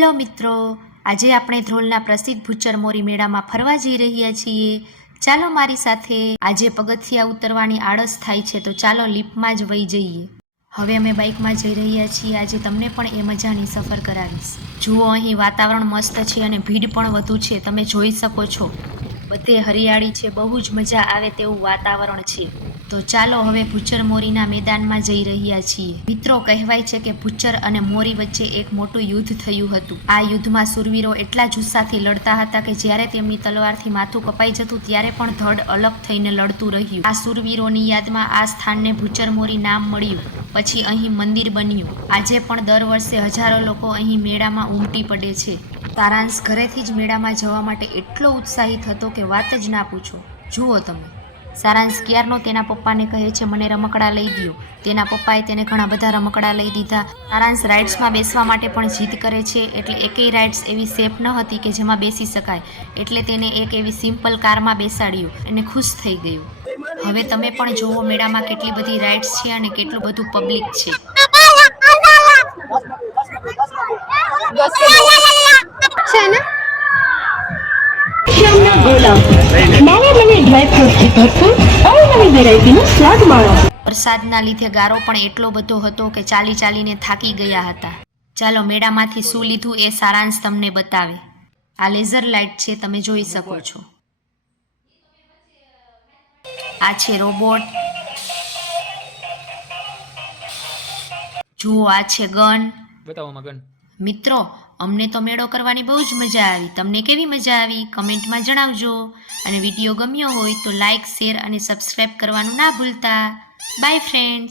Hello મિત્રો, આજે આપણે ધ્રોલના પ્રસિદ્ધ ભૂચર મોરી મેળામાં ફરવા જઈ રહ્યા છીએ. ચાલો મારી સાથે. આજે પગથિયા ઉતરવાની આળસ થાય છે તો ચાલો લિફ્ટમાં જ વહી જઈએ. હવે અમે બાઇકમાં જઈ રહ્યા છીએ. આજે તમને પણ એ મજાની સફર કરાવીશ. જુઓ, અહીં વાતાવરણ મસ્ત છે અને ભીડ પણ વધુ છે. તમે જોઈ શકો છો, બધે હરિયાળી છે. બહુ જ મજા આવે તેવું વાતાવરણ છે. તો ચાલો હવે ભૂચર મોરીના મેદાનમાં જઈ રહ્યા છીએ. મિત્રો, કહેવાય છે કે ભૂચર અને મોરી વચ્ચે એક મોટું યુદ્ધ થયું હતું. આ યુદ્ધમાં શૂરવીરો એટલા જુસ્સાથી લડતા હતા કે જ્યારે તેમની તલવારથી માથું કપાઈ જતું ત્યારે પણ ધડ અલગ થઈને લડતું રહ્યું. આ શૂરવીરોની યાદમાં આ સ્થાનને ભૂચર મોરી નામ મળ્યું. પછી અહીં મંદિર બન્યું. આજે પણ દર વર્ષે હજારો લોકો અહીં મેળામાં ઉમટી પડે છે. સારાંશ ઘરેથી જ મેળામાં જવા માટે એટલો ઉત્સાહિત હતો કે વાત જ ના પૂછો. જુઓ તમે, સારાંશ ક્યારનો તેના પપ્પાને કહે છે મને રમકડા લઈ દો. તેના પપ્પાએ તેને ઘણા બધા રમકડા લઈ દીધા. સારાંશ રાઇડ્સમાં બેસવા માટે પણ જીદ કરે છે. એટલે એકેય રાઇડ્સ એવી સેફ ન હતી કે જેમાં બેસી શકાય. એટલે તેને એક એવી સિમ્પલ કારમાં બેસાડ્યું અને ખુશ થઈ ગયું. હવે તમે પણ જુઓ, મેળામાં કેટલી બધી રાઇડ્સ છે અને કેટલું બધું પબ્લિક છે. વરસાદના લીધે ગારો પણ એટલો બધો હતો કે ચાલી ચાલીને થાકી ગયા હતા. ચાલો મેળામાંથી શું લીધું એ સારાંશ તમને બતાવે. આ લેઝર લાઇટ છે, તમે જોઈ શકો છો. આ છે રોબોટ. જુઓ, આ છે ગન. બતાવો ગન. મિત્રો, અમને તો મેળો કરવાની બહુ જ મજા આવી. તમને કેવી મજા આવી કમેન્ટમાં જણાવજો. અને વિડીયો ગમ્યો હોય તો લાઇક, શેર અને સબસ્ક્રાઇબ કરવાનું ના ભૂલતા. By friends.